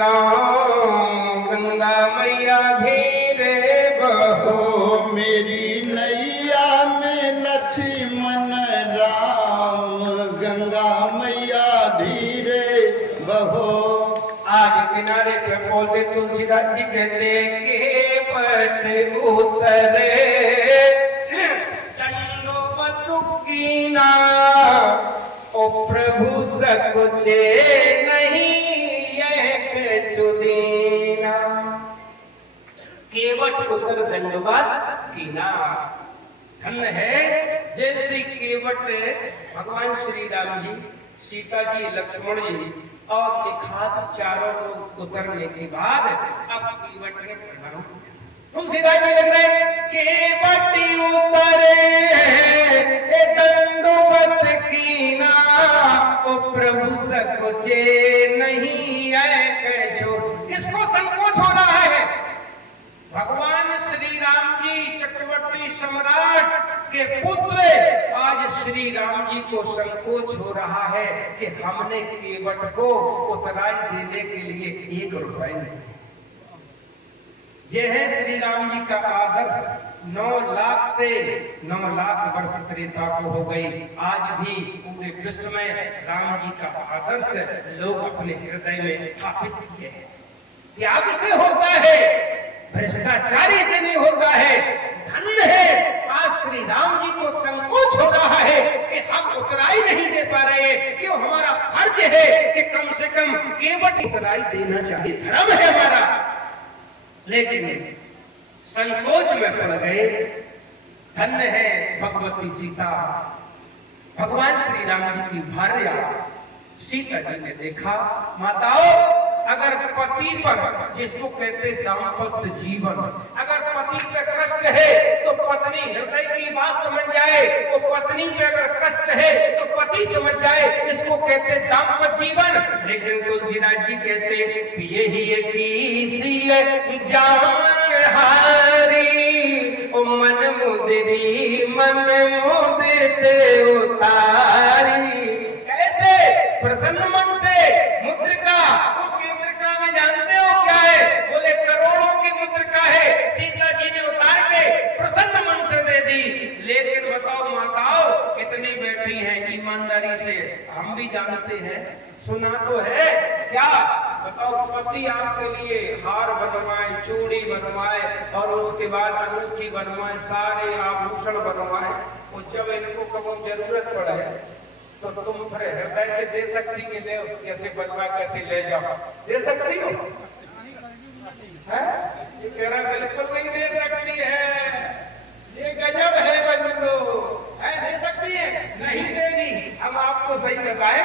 राम गंगा मैया धीरे बहो। मेरी नैया में लक्ष्मण राम गंगा मैया धीरे बहो। आज किनारे पे बोलते तुलसीदास जी कहते के पट उतरे कीना ओ प्रभु सकुचे नहीं यह छुदीना। केवट उतर दंडवत कीना। धन्य है जैसे केवट भगवान श्री राम जी, सीता जी, लक्ष्मण जी और दिखात चारों लोग उतरने के बाद अब केवट के प्रणाम तुलसीदास जी लग रहे केवटी उतरे दंडवत कीना ओ प्रभु सकुचे नहीं है छो। किसको संकोच हो रहा है? भगवान श्री राम जी चक्रवर्ती सम्राट के पुत्र आज श्री राम जी को संकोच हो रहा है कि हमने केवट को उतराई देने के लिए 1 रुपए नहीं। यह है श्री राम जी का आदर्श। 9 लाख से 9 लाख वर्ष त्रेता को हो गई, आज भी पूरे विश्व में राम जी का आदर्श लोग अपने हृदय में स्थापित किए हैं। त्याग से होता है, भ्रष्टाचारी से नहीं होता है। धन्य है आज श्री राम जी को संकोच हो रहा है कि हम उतराई नहीं दे पा रहे, क्यों? हमारा फर्ज है कि कम से कम केवट उतराई देना चाहिए, धर्म है हमारा। लेकिन संकोच में पड़ गए। धन्य है भगवती सीता, भगवान श्री राम जी की भार्या सीता जी ने देखा, माताओं अगर पति पर, जिसको कहते दाम्पत्य जीवन, अगर पति पे कष्ट है तो पत्नी हृदय की बात समझ जाए, तो पत्नी पे अगर कष्ट है तो पति समझ जाए, इसको कहते दाम्पत्य जीवन। लेकिन तुलसीदास जी कहते यही की जान हारी ओ मन मुदरी मन मुदते उतारी। कैसे? प्रसन्न मन से मुद्रिका, उस मुद्रिका में जानते हो क्या है? बोले करोड़ों की मुद्रिका है, सीता जी ने उतार के प्रसन्न मन से दे दी। लेकिन बताओ माताओं कितनी बैठी हैं ईमानदारी से, हम भी जानते हैं, सुना तो है क्या? बताओ पति आपके लिए हार बनवाए, चूड़ी बनवाए और उसके बाद अंगूठी बनवाए, सारे आभूषण बनवाए, और जब इनको कभी जरूरत पड़े तो तुम फिर हृदय से दे सकती कि ले कैसे बनवा कैसे ले जाओ? दे सकती हो? ये कह रहा बिल्कुल नहीं दे सकती है, ये गजब है बंधु, है दे सकती है? नहीं देगी। हम आपको सही बताए,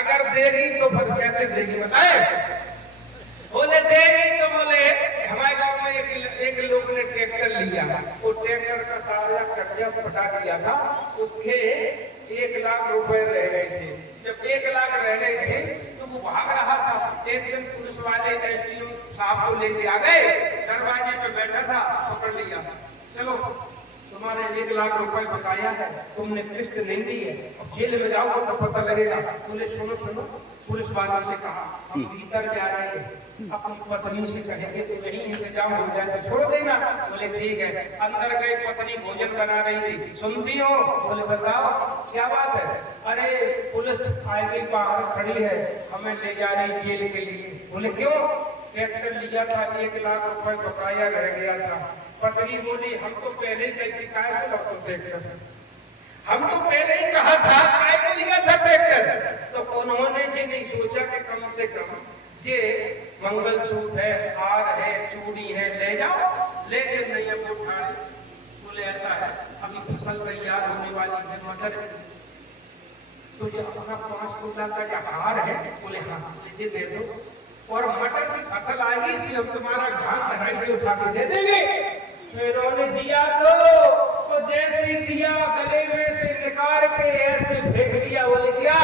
अगर देगी तो फिर कैसे देगी बताए? बोले देगी तो बोले हमारे गांव में एक लोग ने ट्रैक्टर लिया, वो ट्रैक्टर का सारा कर्जा पटा दिया था, उसके 1 लाख रुपए रह गए थे। जब 1 लाख रह गए थे तो वो भाग रहा था। एक दिन पुलिस वाले एसडीओ साहब को लेके आ गए, दरवाजे पे बैठा था, पकड़ लिया, चलो तुम्हारे 1 लाख रुपए बकाया है, तुमने किस्त नहीं दी है, अब जेल में जाओगे तो पता लगेगा। पुलिस सुनो सुनो, पुलिस वालों से कहा हम भीतर जा रहे हैं, अपनी पत्नी से कहेंगे तो यही इंतजाम हो जाए तो छोड़ देना। बोले ठीक है। अंदर गए, पत्नी भोजन बना रही थी, सुनती हो? बोले बताओ क्या बात है? अरे पुलिस आगे बाहर खड़ी है, हमें ले जा रही जेल के लिए। बोले क्यों? ट्रैक्टर लिया था, 1 लाख रुपए बकाया रह गया था। पत्नी बोली हम तो पहले ही ट्रैक्टर, हम तो पहले ही कहा था काय को लिया था ट्रैक्टर। तो उन्होंने जी नहीं सोचा कि कम से कम ये मंगलसूत्र है, हार है, चूड़ी है, ले जाओ। लेकिन नहीं, अब उठाए। बोले ऐसा है अभी फसल तैयार होने वाली है, मटर, तो ये अपना 5 तोला का जो हार है, बोले हाँ लीजिए दे दो, और मटर की फसल आएगी इसलिए हम तुम्हारा घाट धराई से उठा के दे देंगे। उन्होंने दिया तो जैसे ही दिया गले में से निकाल के ऐसे फेंक दिया। बोले क्या?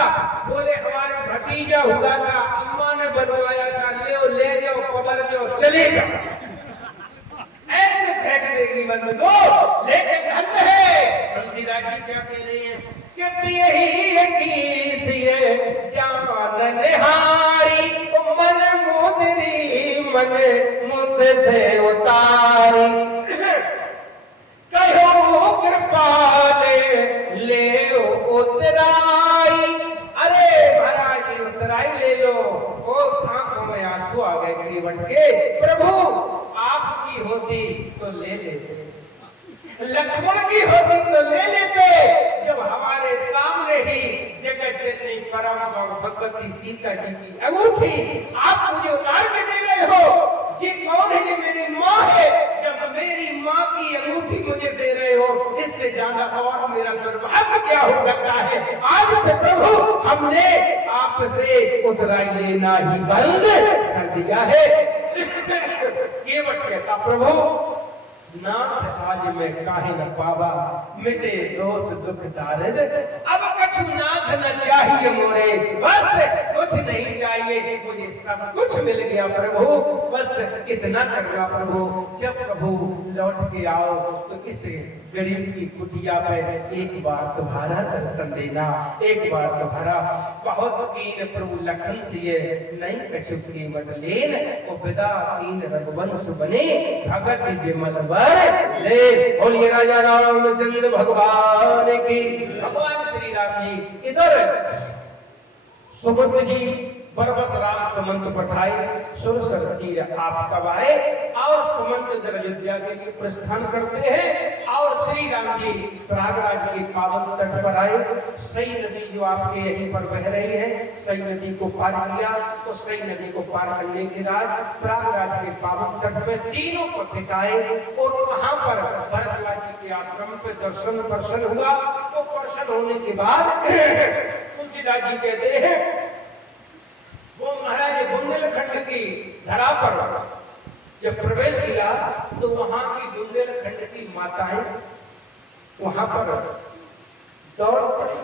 बोले हमारे भतीजा हुआ था, अम्मा ने बनवाया था, ले जाओ पकड़ जाओ, चलेगा। ऐसे फेंक देगी बंदो। लेकिन धन्य है तुलसीदास जी क्या कह रही है कि यही की जान निहारी मन मुदरी मन मुद थे उतारी, कहो कृपाले ले उतराई। अरे महाराज जी उतराई ले लो। ओ आंखों में आंसू आ गए केवट के। प्रभु आपकी होती तो ले लेते, लक्ष्मण की होती तो ले लेते। जब हमारे सामने ही जगत जननी परम भगवती सीता जी की अंगूठी आप मुझे उतार के दे रहे हो। जी कौन है? ये मेरी माँ है। जब मेरी माँ की अंगूठी मुझे दे रहे हो, इससे ज्यादा और मेरा दुर्भाग्य क्या हो सकता है? आज से प्रभु हमने आपसे उतराई लेना ही बंद कर दिया है। केवट कहता प्रभु नाथ आज मैं काहे न पावा, मिटे दोष दुख दारिद। अब कछु नाथ न चाहिए मोरे, बस कुछ नहीं चाहिए, मुझे सब कुछ मिल गया प्रभु। बस इतना करना प्रभु, जब प्रभु लौट के आओ तो इस गरीब की कुटिया पे एक बार तुम्हारा दर्शन देना, एक बार तुम्हारा। बहुत कीन प्रभु लखन सिए नहीं कछु कीमत लेन, ओ विदा कीन रघुवंश बने भगत विमल ले। बोलिए राजा रामचंद्र भगवान की। भगवान श्री राम जी इधर सुमंत जी बरबस राम सुमंत पठाए, सुरसर तीर आप कब आए। और सुमंत इधर अयोध्या के प्रस्थान करते हैं और श्री राम जी प्रयागराज के पावन तट पर आए। सई नदी जो आपके यहीं पर बह रही है, सई नदी को पार किया। तो सई नदी को पार करने के बाद प्रयागराज के पावन तट पे तीनों पथिक आए और वहां पर भरद्वाज जी के आश्रम पे दर्शन हुआ। तो दर्शन होने के बाद तुलसीदास जी कहते हैं वो महाराज बुंदेलखंड की धरा पर जब प्रवेश किया तो वहां की बुंदेलखंड की माताएं वहां पर दौड़ पड़ी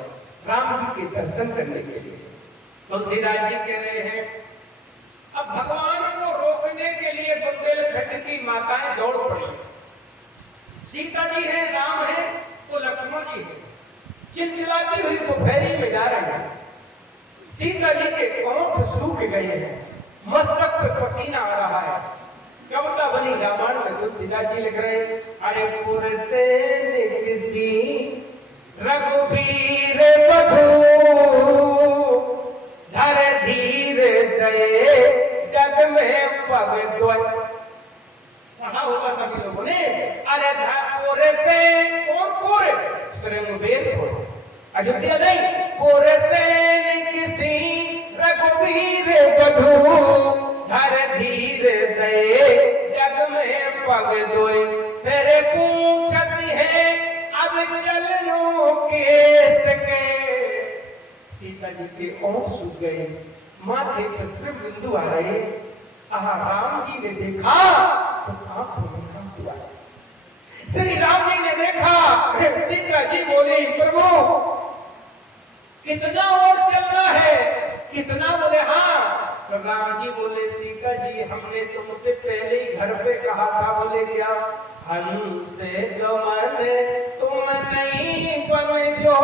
राम जी के दर्शन करने के लिए। तुलसीदास जी कह रहे हैं अब भगवान को रोकने के लिए बुंदेलखंड की माताएं दौड़ पड़ी। सीता जी है, राम है, तो लक्ष्मण जी है। चिलचिलाती हुई दोपहरी में जा रही है। सीता जी के ओंठ सूख गए हैं, मस्तक पे पसीना आ रहा है। कविता बनी रामायण में तुलसीदास जी लिख रहे हैं अरे पुरते किसी रघुबीर बधू धर धीर दये जग में पग द्वय। कहा होगा सभी लोगों ने। अरे पुरे से कौन पुरे? श्रृंगवेर अयोध्या नहीं, पुरे से किसी रघुबीर बधू धर धीर दये जग में पग दोय। तेरे पूछती है अब चलनो केत के। सीता जी के ओंठ सूख गए, माथे पर सिर्फ बिंदु आ रहे। राम जी ने देखा तो आंखों में आंसू आए। श्री राम जी ने देखा, सीता जी बोली प्रभु कितना और चलना है? कितना? बोले हाँ। तो राम जी बोले सीता जी हमने तुमसे पहले ही घर पे कहा था। बोले क्या? हमसे गमन तुम नहीं बन जो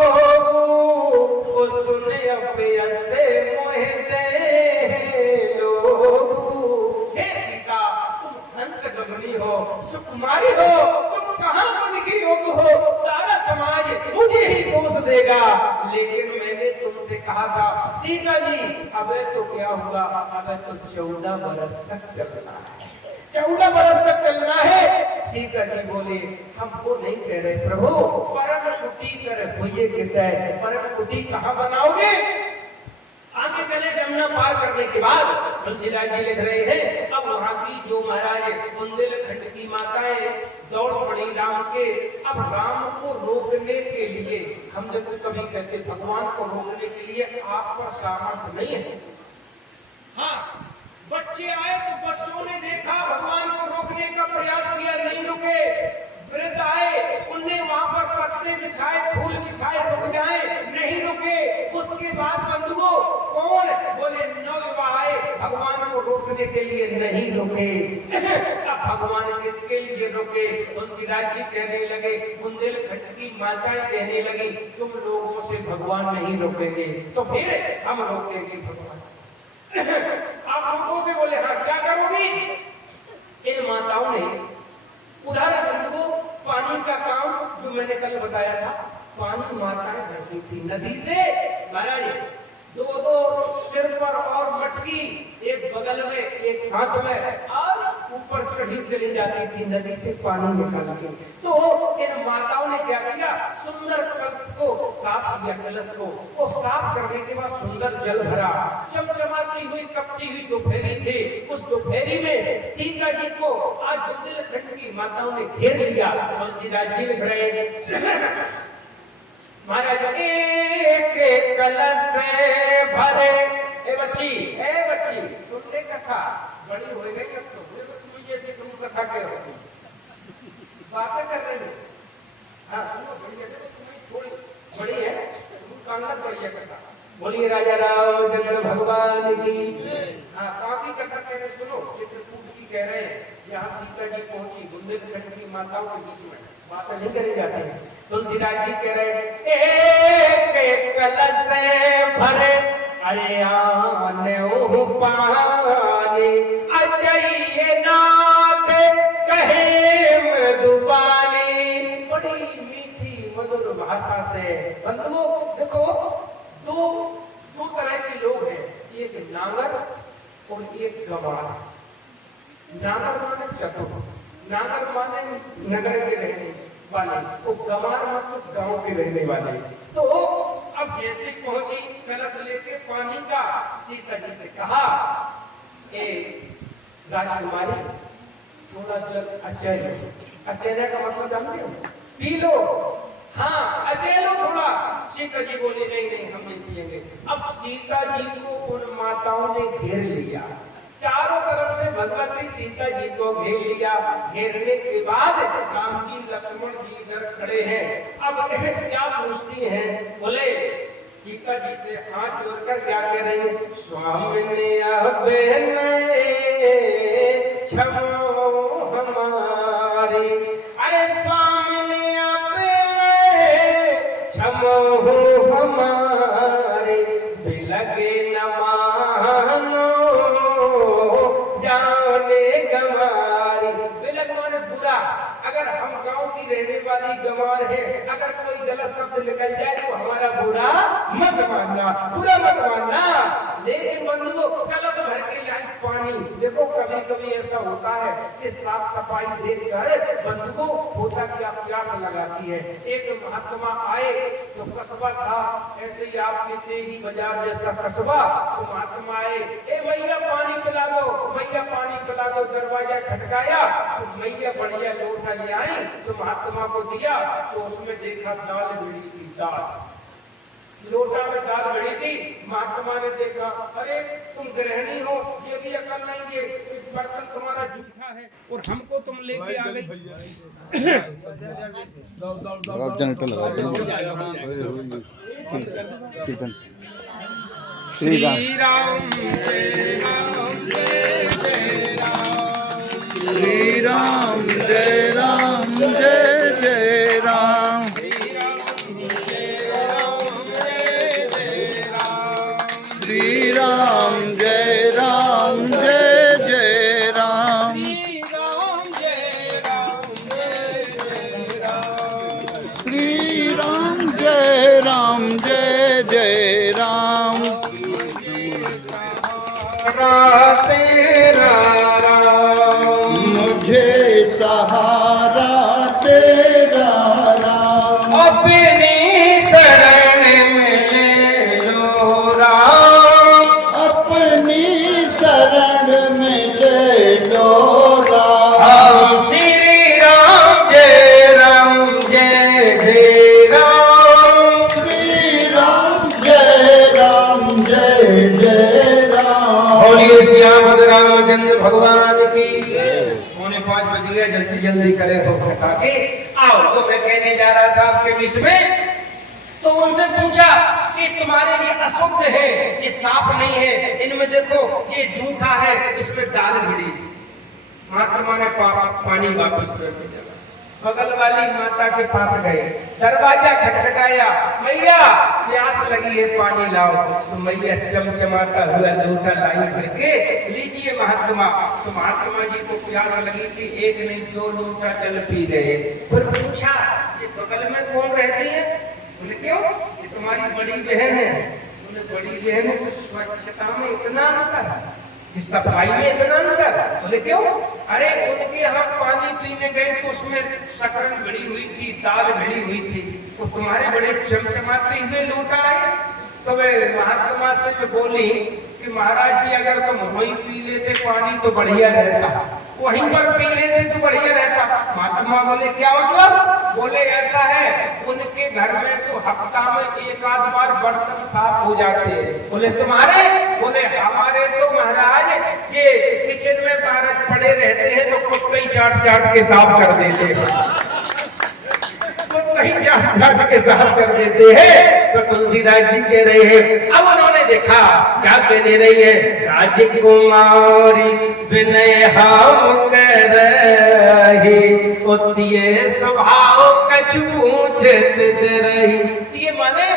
सुन से मोह दे लो। हे सीता तुम हंस गमनी हो, सुकुमारी हो, तुम कहाँ बन की योग हो? सारा समाज मुझे ही दोष देगा। लेकिन मैंने तुमसे कहा था सीता जी अब तो क्या हुआ? अब तो 14 बरस तक चलना है, 14 बरस तक चलना है। सीता जी बोले हमको नहीं कह रहे प्रभु, परम कुटी कर हुए कितने, परम कुटी कहाँ बनाओगे? आगे चले जमुना पार करने के बाद तुलसीदास जी लिख रहे हैं अब वहां की जो महाराज बुंदेलखंड की माताएं दौड़ पड़ी राम के। अब राम को रोकने के लिए हम जब कभी कहते भगवान को रोकने के लिए आप पर सामर्थ्य नहीं है। हाँ, बच्चे आए तो बच्चों ने देखा भगवान को रोकने का प्रयास किया, नहीं रुके। वृद्ध आए, उनने वहां पर पत्ते बिछाए, फूल बिछाए, रुक जाए, नहीं रुके। उसके बाद बंधुओं कौन? बोले नवविवाह आए, भगवान को रोकने के लिए नहीं रुके। अब भगवान किसके लिए रुके? तुलसीदास जी कहने लगे, बुंदेलखंड की माताएं कहने लगी तुम लोगों से भगवान नहीं रोकेंगे तो फिर हम रोकेंगे भगवान। आप लोगों से बोले हाँ क्या करोगी? पानी माताएं भरती थी नदी से। महाराज दो दो सिर पर और मटकी, एक बगल में एक हाथ में, और ऊपर चढ़ी चली जाती थी नदी से पानी निकाल के। तो इन माताओं ने क्या किया, सुंदर कलश को साफ किया, कलश को वो साफ करने के बाद सुंदर जल भरा। चमचमाती हुई कपटी हुई दोपहरी थी, उस दोपहरी में सीता जी को आज बुंदेलखंड की माताओं ने घेर लिया। तुलसीदास जी लिख रहे हैं महाराज एक कलश से भरे। ए बच्ची सुनने कथा बड़ी हो गई, तुम जैसे तुम कथा कह रहे हो, बातें कर रहे हो। हाँ सुनो, बड़ी है तुम्हें, थोड़ी बड़ी है, तुम कांगड़ा बड़ी है कथा। बोलिए राजा रामचंद्र भगवान की। हाँ काफी कथा कह रहे, सुनो चित्रकूट की कह रहे हैं। यहाँ सीता जी पहुंची बुंदेलखंड की माताओं के बीच में, बातें नहीं करी जाती है। तुलसीदास जी कह रहे एक कलश से भरे, अरे आने ओ पानी, अचैये नाथ कहे मधुबानी। बड़ी मीठी मधुर भाषा से। बंधुओं देखो, दो तरह के लोग हैं, एक नांगर और एक गवार। नांगर माने चतुर, नांगर माने नगर के रहने वाले, वो गवार मतलब गांव के रहने वाले। तो अब जैसे पहुंची कलश लेके पानी का, सीता जी से कहा ए राजकुमारी थोड़ा जल अचैल, अचैल का मतलब जानते हो, पी लो। हाँ अचैलो थोड़ा। सीता जी बोली नहीं हम नहीं पिएंगे। अब सीता जी को उन माताओं ने घेर लिया, चारों तरफ से भगवती सीता जी को घेर लिया। घेरने के बाद राम जी लक्ष्मण जी इधर खड़े हैं। अब क्या पूछती हैं, बोले सीता जी से हाथ जोड़कर क्या कह रही है, स्वामी क्षमो हमारी। अरे स्वामी क्षमो हमारे, बिलगे न मानो जाने गंवारी। बिलग माने बुरा, अगर हम गांव की रहने वाली गंवार है, अगर कोई गलत शब्द निकल जाए तो हमारा बुरा मत मानना, बुरा मत मानना। लेकिन बंधुओं कलश भर के लाई पानी, देखो कभी कभी ऐसा होता है कि साफ सफाई देखकर बंधुओं होता क्या प्यास लगाती है। एक महात्मा आए तो कस्बा था ऐसे ही आपके तेगी बाजार जैसा कस्बा। तो महात्मा आए, ए मैया पानी पिला दो, मैया पानी पिला दो। दरवाजा खटकाया तो मैया बढ़िया लोटा ले आई, तो महात्मा को दिया तो उसमें देखा दाल भिड़ी थी, दाल लोटा में दाल भरी थी। महात्मा ने देखा, अरे तुम गृहिणी हो, ये भी अकल नहीं है, बर्तन तुम्हारा जूठा है और हमको तुम लेके आ गई। कीर्तन श्री राम जय राम जय जय राम, श्री राम जय राम जय जय राम, श्री राम जय राम जय जय राम, श्री राम जय राम जय जय राम। तेरा राम मुझे सहारा तेरा राम, अपनी शरण में ले लो राम, अपनी शरण में ले लो राम। श्री राम जय जय राम, श्री राम जय राम जय जय राम। बोलिए श्याम रामचंद्र भगवान की। 4:45 बज गए, जल्दी जल्दी करे हो ताकि आओ। तो मैं कहने जा रहा था आपके बीच में, तो उनसे पूछा कि तुम्हारे ये अशुद्ध है, ये साफ नहीं है, इनमें देखो ये जूठा है, इसमें दाल भिड़ी। महात्मा ने पानी वापस कर दिया। बगल वाली माता के पास गए, दरवाजा खटखटाया, मैया प्यास लगी है पानी लाओ। तो मैया चमचमाता हुआ लोटा लाई भर के, लीजिए महात्मा। तो महात्मा जी को प्यास लगी थी, एक नहीं 2 लोटा जल पी गए। फिर पूछा कि बगल में कौन रहती है, बोले क्यों? ये तुम्हारी बड़ी बहन है। बोले बड़ी बहन है तो स्वच्छता में इतना अंतर, इस सफाई में इतना अंतर। बोले क्यों? अरे उनके यहाँ पानी पीने गए तो उसमें शक्कर भिड़ी हुई थी, दाल भिड़ी हुई थी, तो तुम्हारे बड़े चमचमाते हुए लौटा आए। तो वे महात्मा से बोली कि महाराज जी अगर तुम वहीं पी लेते पानी तो बढ़िया रहता, वहीं पर पी लेते तो बढ़िया रहता। महात्मा बोले क्या मतलब? बोले ऐसा है उनके घर में तो हफ्ता में एक आध बार बर्तन साफ हो जाते हैं। बोले तुम्हारे? बोले हमारे तो महाराज ये किचन में बारह पड़े रहते हैं तो कुत्ते ही चाट चाट के साफ कर देते हैं, कहीं जाकर के साथ कर देते हैं। तो तुलसीदास जी कह रहे हैं, अब उन्होंने देखा क्या कहने रही है, राजकुमारी विनय हम कर रही उतिये स्वभाव कछु पूछत रही। ये माने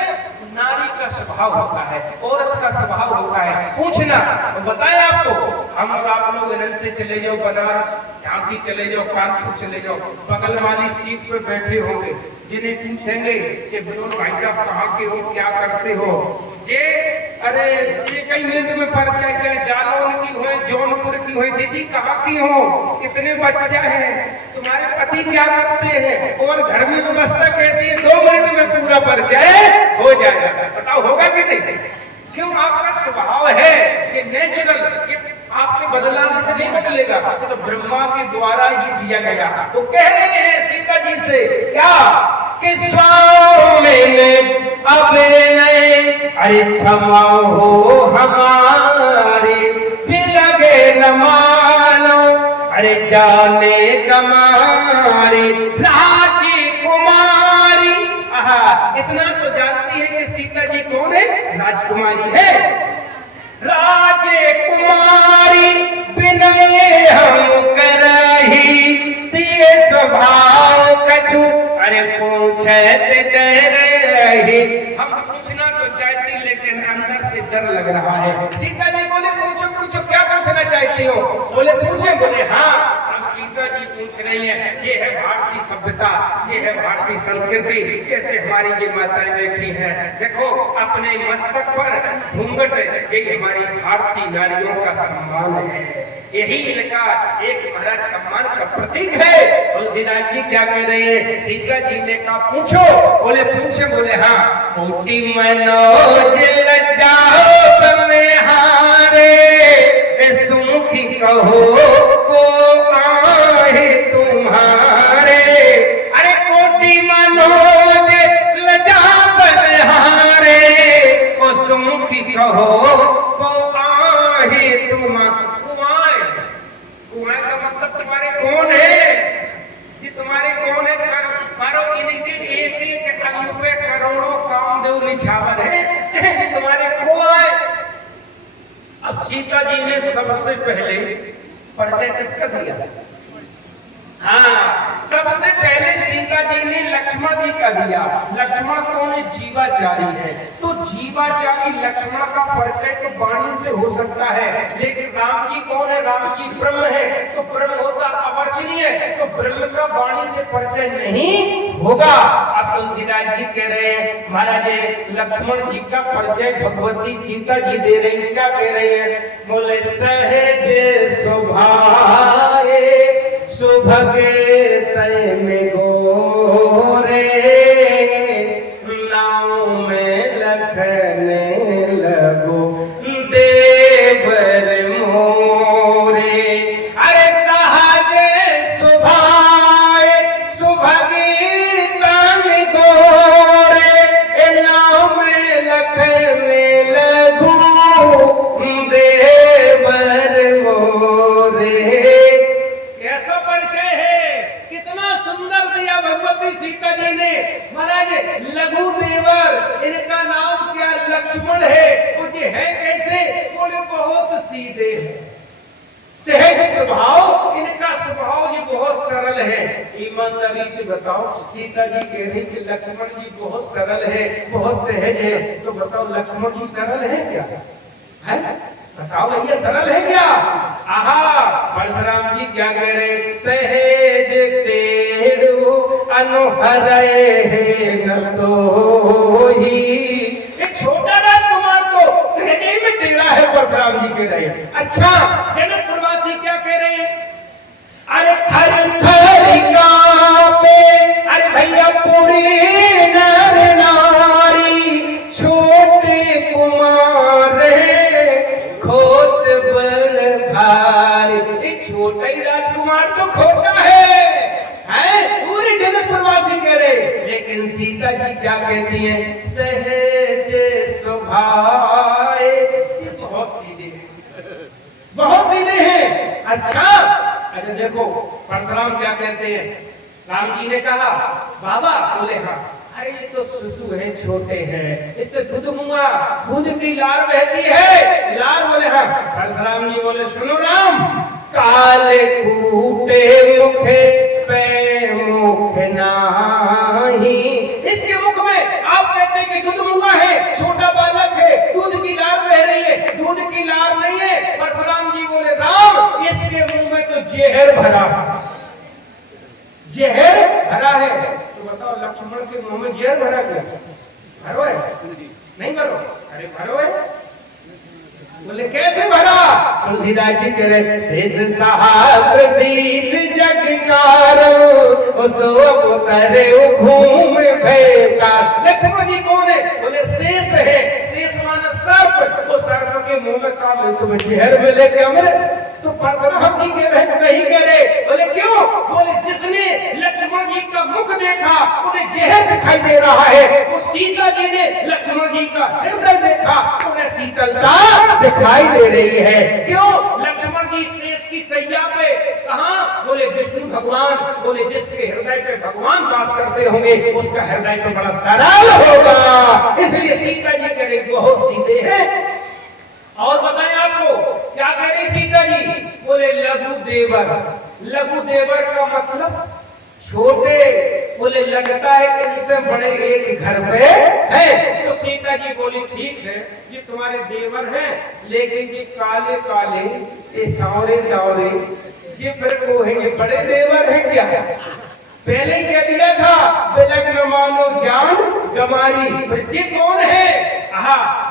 नारी का स्वभाव होता है, औरत का स्वभाव होता है पूछना। तो बताएं आपको, हम आप लोग इधर से चले जाओ बनारस, झांसी चले जाओ, कानपुर चले जाओ, बगल वाली सीट पे बैठे होंगे, जिन्हें पूछेंगे कि विनोद भाई साहब कहाँ के हो, क्या करते हो, ये अरे ये कई मिनट में परिचय चले, जालौन की हो, जौनपुर की हो, दीदी कहाँ की हो, कितने बच्चा है, तुम्हारे पति क्या करते हैं, और घर में व्यवस्था कैसी है, 2 मिनट में पूरा परिचय हो जाएगा। बताओ होगा कि नहीं? क्यों? आपका स्वभाव है कि नेचुरल, आपके बदला से नहीं बदलेगा, तो ब्रह्मा के द्वारा ही दिया गया। तो कह रहे हैं सीता जी से क्या कि स्वामी अब नहीं, अरे क्षमा हो हमारी, भी लगे न मानो, अरे जाने कमारी राजी कुमारी। इतना तो जानती है कि सीता जी कौन है? राजकुमारी है। राजकुमारी विनय हम करही, दिए स्वभाव कछु, अरे पूछत डरही। हम पूछना तो चाहती लेकिन अंदर से डर लग रहा है। सीता जी बोले पूछो पूछो, क्या पूछना चाहती हो? बोले पूछे? बोले हाँ। हम सीता जी पूछ रही है, ये है भारतीय सभ्यता, ये है भारतीय संस्कृति, कैसे हमारी ये माताएं बैठी हैं, देखो अपने मस्तक पर घूंघट, ये हमारी भारतीय नारियों का सम्मान है, यही इनका एक महाराज सम्मान का प्रतीक है। तुलसीदास जी क्या कह रहे हैं? सीता जी ने कहा पूछो। बोले पूछे? बोले हाँ। कोटि मनोज लज्जाओ में हारे, सुमुखी कहो को आहे तुम्हारे, अरे कोटि मनोज लज्जाओ में हारे, ओ सुमुखी कहो को आहे तुम्हारे। कुआं का मतलब तुम्हारे कौन है? जी तुम्हारे कौन है? मारो इनके एक एक अंग पे करोड़ों कामदेव निछावर है, तुम्हारे कुआं है। अब सीता जी ने सबसे पहले परिचय किसका दिया? हाँ, सबसे पहले सीता जी ने लक्ष्मण जी का दिया। लक्ष्मण कौन है? जीवाचारी है। तो जीवाचारी लक्ष्मण का परिचय तो वाणी से हो सकता है, लेकिन राम जी कौन है? राम जी ब्रह्म है, तो ब्रह्म होता अवर्चनीय, तो ब्रह्म का वाणी से परिचय नहीं होगा। अब तुलसीदास जी कह रहे हैं महाराज लक्ष्मण जी का परिचय भगवती सीता जी दे रही, क्या कह रही है? बोले सहज स्वभाव सुभगे तय में गोरे, नाव में लखने लगो देवर मोरे, अरे सहज स्वभाव सुभगे तय में गोरे, नाव में लखने लगो देवर मोरे। कैसा परिचय है, कितना सुंदर दिया भगवती सीता जी ने। महाराज लघु देवर, इनका नाम क्या? लक्ष्मण है। कुछ है कैसे? बोले बहुत सीधे हैं, सहज स्वभाव, इनका स्वभाव जी बहुत सरल है। ईमानदारी से बताओ, सीता जी कह रही कि लक्ष्मण जी बहुत सरल है, बहुत सहज है, तो बताओ लक्ष्मण जी सरल है क्या? है? बताओ भैया सरल है क्या? आहा, परशुराम जी क्या कह रहे? सहज टेढ़ो अनुहरए न तो ही। एक छोटा राजकुमार तो सहजे में टेढ़ा है परशुराम जी के रहे। अच्छा जनकपुरवासी क्या कह रहे हैं? अरे थर थर कांपे, अरे भैया पूरी नर नारी, छोटे कुमार खोट बड़ भारी। एक छोटा ही राजकुमार तो खोटा है पूरे जनकपुरवासी कह रहे। लेकिन सीता जी क्या कहती हैं? सहज स्वभाव। ये बहुत सीधे हैं, बहुत सीधे हैं। अच्छा देखो परशुराम क्या कहते हैं? राम जी ने कहा बाबा, बोले हाँ। अरे ये तो शिशु है, छोटे हैं, ये तो दूध मुआ, दूध की लार बहती है, लार। बोले हाँ। परशुराम जी बोले सुनो राम, काले कूटे मुखे पे मुख नाही। इसके मुख में आप कहते हैं कि दूध मुआ है, छोटा बालक है, दूध की लार बह रही है, दूध की लार नहीं है। परशुराम जी बोले राम, इसके मुंह में तो जहर भरा, जहर भरा है। तो बताओ लक्ष्मण के मुंह में जहर भरा क्या? भरो है? नहीं भरो? अरे भरो है। बोले कैसे भरा? तुलसीदास जी कह रहे शेष सहस्त्र शीश जग कारो, सो उतरे घूम भेका। लक्ष्मण जी कौन है? बोले शेष है। शेष माने सर्प। वो सर्प के मुंह में काम है, तुम्हें जहर मिले क्या मिले? तो परशुराम जी कह रहे सही कह रहे। बोले क्यों? बोले जिसने लक्ष्मण जी का मुख देखा उन्हें जहर दिखाई दे रहा है, वो सीता जी ने लक्ष्मण जी का हृदय देखा, उन्हें शीतलता दिखाई दे रही है। क्यों? लक्ष्मण जी शेष की सैया पे कहां? बोले विष्णु भगवान। बोले जिसके हृदय पे भगवान वास करते होंगे उसका हृदय तो बड़ा सरल होगा। इसलिए सीता जी कह रही बहुत सीधे हैं। और बताएं आपको क्या कह रही सीता जी? बोले लघु देवर। लघु देवर का मतलब छोटे। बोले लगता है इनसे बड़े एक घर पे है। तो सीता जी बोली ठीक है, ये तुम्हारे देवर हैं, लेकिन ये काले काले, ये सावरे सावरे, ये फिर को है, ये बड़े देवर हैं क्या? पहले ही कह दिया था बिलग न मानो जान गमारी। ये कौन है?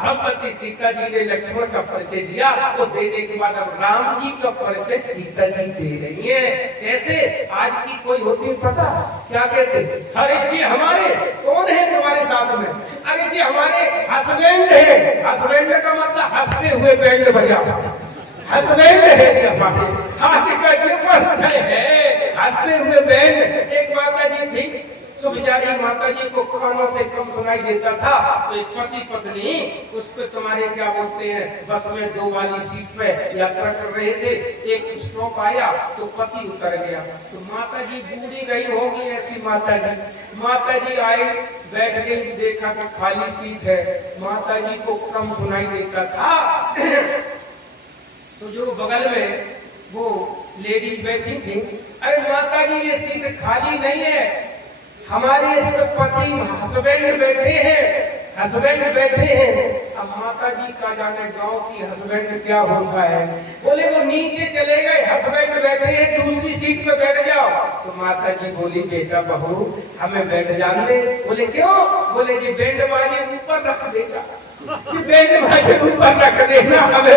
भगवती सीता जी ने लक्ष्मण का परिचय दिया। तो देने के बाद अब राम जी का परिचय सीता जी दे रही है। कैसे? आज की कोई होती है पता क्या कहते? अरे जी हमारे कौन है तुम्हारे साथ में? अरे जी हमारे हस्बैंड है। हस्बैंड का मतलब हंसते हुए बैंड बजा, हस्बैंड है हमारे। का जो परिचय है हंसते हुए बैंड। एक माता जी थी, सो बेचारी माता जी को कानों से कम सुनाई देता था। तो एक पति पत्नी उस पे तुम्हारे क्या बोलते हैं, बस में 2 वाली सीट पे यात्रा कर रहे थे। एक स्टॉप आया तो पति उतर गया। तो माता जी बूढ़ी गई होगी ऐसी माता जी आई, बैठ गई, देखा कि खाली सीट है। माता जी को कम सुनाई देता था। तो जो बगल में वो लेडी बैठी थी, अरे माता जी ये सीट खाली नहीं है, हमारे इसमें पति हस्बैंड बैठे हैं। अब माता जी का जाने गांव की हस्बैंड क्या होता है। बोले वो नीचे चले गए, हस्बैंड बैठे हैं दूसरी सीट पे बैठ जाओ। तो माता जी बोली बेटा बहू हमें बैठ जाने दे। बोले क्यों? बोले जी बैंड वाले ऊपर रख देगा, बैंड वाले ऊपर रख देना, हमें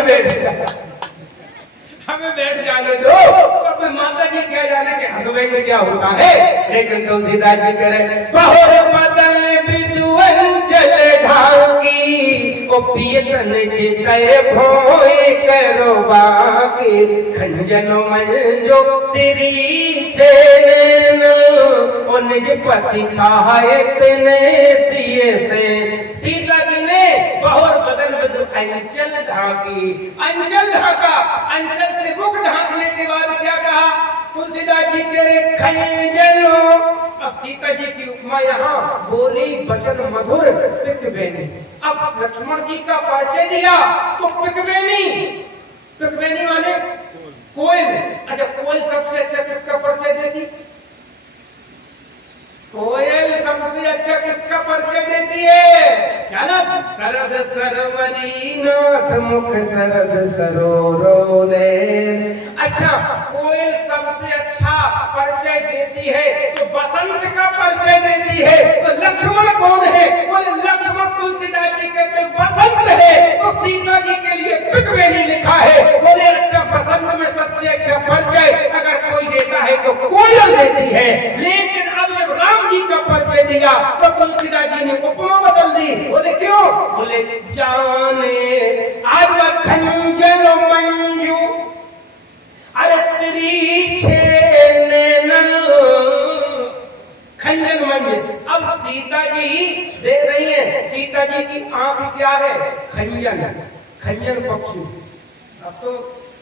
बैठ जाने दो। तो माता जी क्या जाने के हस्बैंड क्या होता है। लेकिन तुलसीदास जी कह रहे बहुर बदन बिजुअन चले ढाकी, ओ पियतन चितय भोए करो बाकी, खंजन मंजो तेरी छेन, ओ निज पति खाए तने सिए से। सीता जी ने बहुर बदन बिजु अंचल ढाकी, अंचल ढाका, अंचल से मुख ढांकने के बाद क्या कहा? तुलसीदास जी कह रहे खंजनो। अब सीता जी की उपमा यहाँ बोली वचन मधुर पिकबेनी। अब लक्ष्मण जी का परिचय दिया तो पिकबेनी माने कोयल। अच्छा कोयल सबसे अच्छा किसका परिचय देती? कोयल सबसे अच्छा किसका परिचय देती है? क्या नाम? शरद सरवरी नाथ मुख शरद सरोरो ने। अच्छा, कोयल सबसे अच्छा परिचय देती है तो बसंत का परिचय देती है, तो लक्ष्मण कौन है? बोले लक्ष्मण तुलसीदास जी कहते हैं बसंत है, तो सीता जी के लिए पिक में नहीं लिखा है। बोले अच्छा, बसंत में सबसे अच्छा परिचय अगर कोई देता है तो कोयल देती है, लेकिन अब जब राम जी का परिचय दिया तो तुलसीदास जी ने उपमा बदल दी। बोले क्यों? बोले जाने आज खंजर मंजू अरे त्रिछे नैनन, खंजर मंजू। अब सीता जी दे रही है, सीता जी की आंख क्या है? खंजर, खंजर पक्षी। अब तो